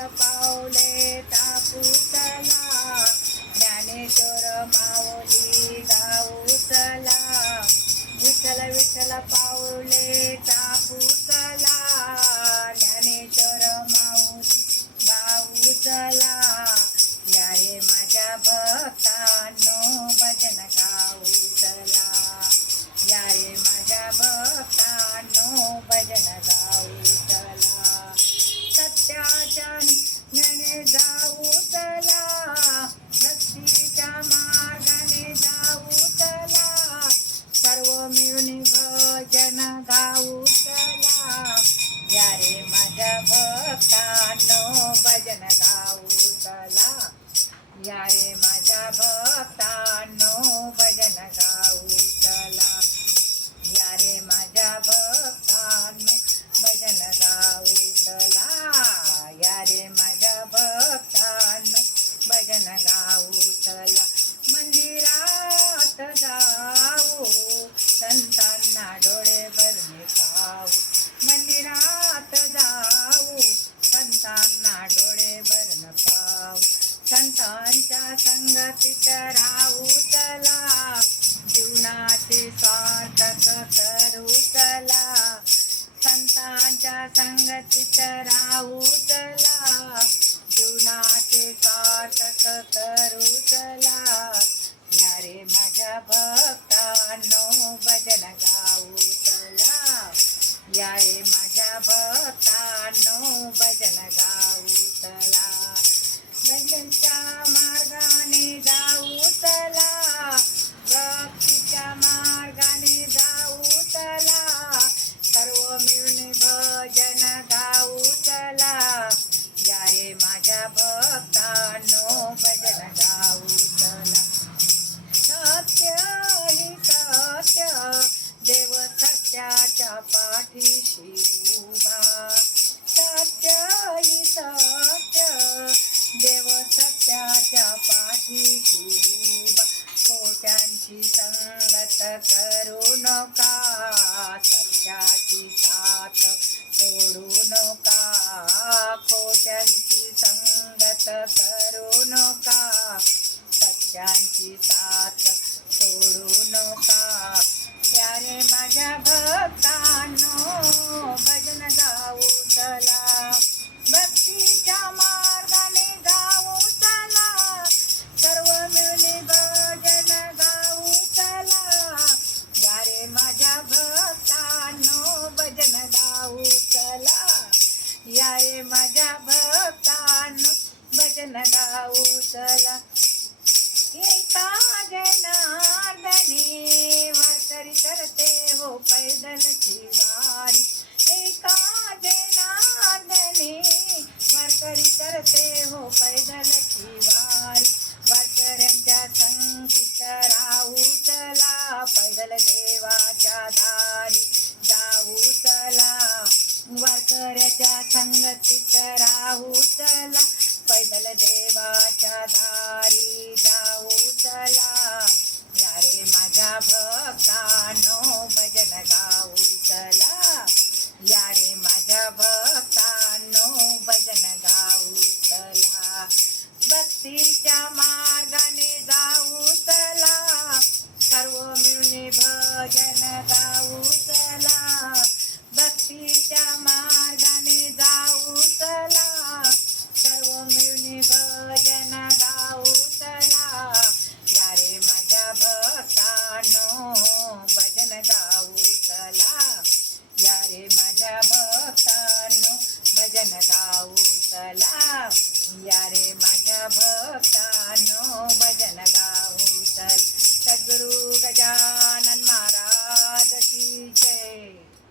पावले टाकू चला, ज्ञानेश्वर माऊली गाऊ चला. विठ्ठल विठ्ठल पावले टाकू चला, ज्ञानेश्वर माऊली गाऊ चला. या रे माझ्या भक्तांनो भजन गाऊ चला, या रे माझ्या भक्तांनो भजन गाऊ चला. सत्याच्या ज्ञाने जाऊ चला, भक्तीच्या मार्गाने जाऊ चला. सर्व मिळून भजन गाऊ चला, या रे माझ्या भक्तांनो भजन गाऊ चला, या रे माझ्या भक्तांनो भजन गाऊ चला. या रे माझ्या भक्तांनो भजन गाऊ चला, या रे माझ्या भक्तांनो भजन गाऊ चला. मंदिरात जाऊ संतांना डोळे भरणे पाहू, मंदिरात जाऊ संतांना डोळे भरण पाहू. संतांच्या संगतीत राहू चला, जीवनाचे सार्थक करू चला. संतांच्या संगतीत राहू चला, जीवनाचे सार्थक करू चला. या रे माझ्या भक्तांनो भजन गाऊ चला, या रे माझ्या भक्तांनो भजन गाऊ चला. भजनच्या मार्गाने जाऊ चला, भक्तीच्या मार्गाने जाऊ चला. सर्व मिळून भजन गाऊ चला, या रे माझ्या भक्तांनो भजन गाऊ चला. सत्य ही सत्य देव सत्याच्या पाठीशी उभा, सत्य ही सत्य देव सत्याच्या पाठीशी उभा. खोट्यांची संगत करू नका, सत्याची साथ सोडू नका. खोट्यांची संगत करू नका, सत्यांची साथ सोडू नका. या रे माझ्या भक्तांनो भजन गाऊ चला, भक्तीच्या मार्गाने जाऊ चला. सर्व मिळून भजन गाऊ चला, या रे माझ्या भक्तांनो भजन गाऊ चला, या रे माझ्या भक्तांनो भजन गाऊ चला. एका जनार्दनी वारकरी करते हो पैदलची वारी, एका जनार्दनी वारकरी करते हो पैदलची वारी. वारकऱ्यांच्या संगतीत राहू चला, पैदल देवाच्या दारी जाऊ चला. वारकऱ्याच्या संगतीत राहू चला, पैदल देवाच्या दारी जाऊ चला. या रे माझ्या भक्तांनो भजन गाऊ चला, या रे माझ्या भक्तांनो भजन गाऊ चला. भक्तीच्या मार्गाने जाऊ चला, सर्व मिळून भजन गाऊ चला. भक्तीच्या मार्गाने जाऊ चला, सर्व मिळून भजन गाऊ चला. या रे माझ्या भक्तांनो भजन गाऊ चला, या रे माझ्या भक्तांनो भजन गाऊ चला, या रे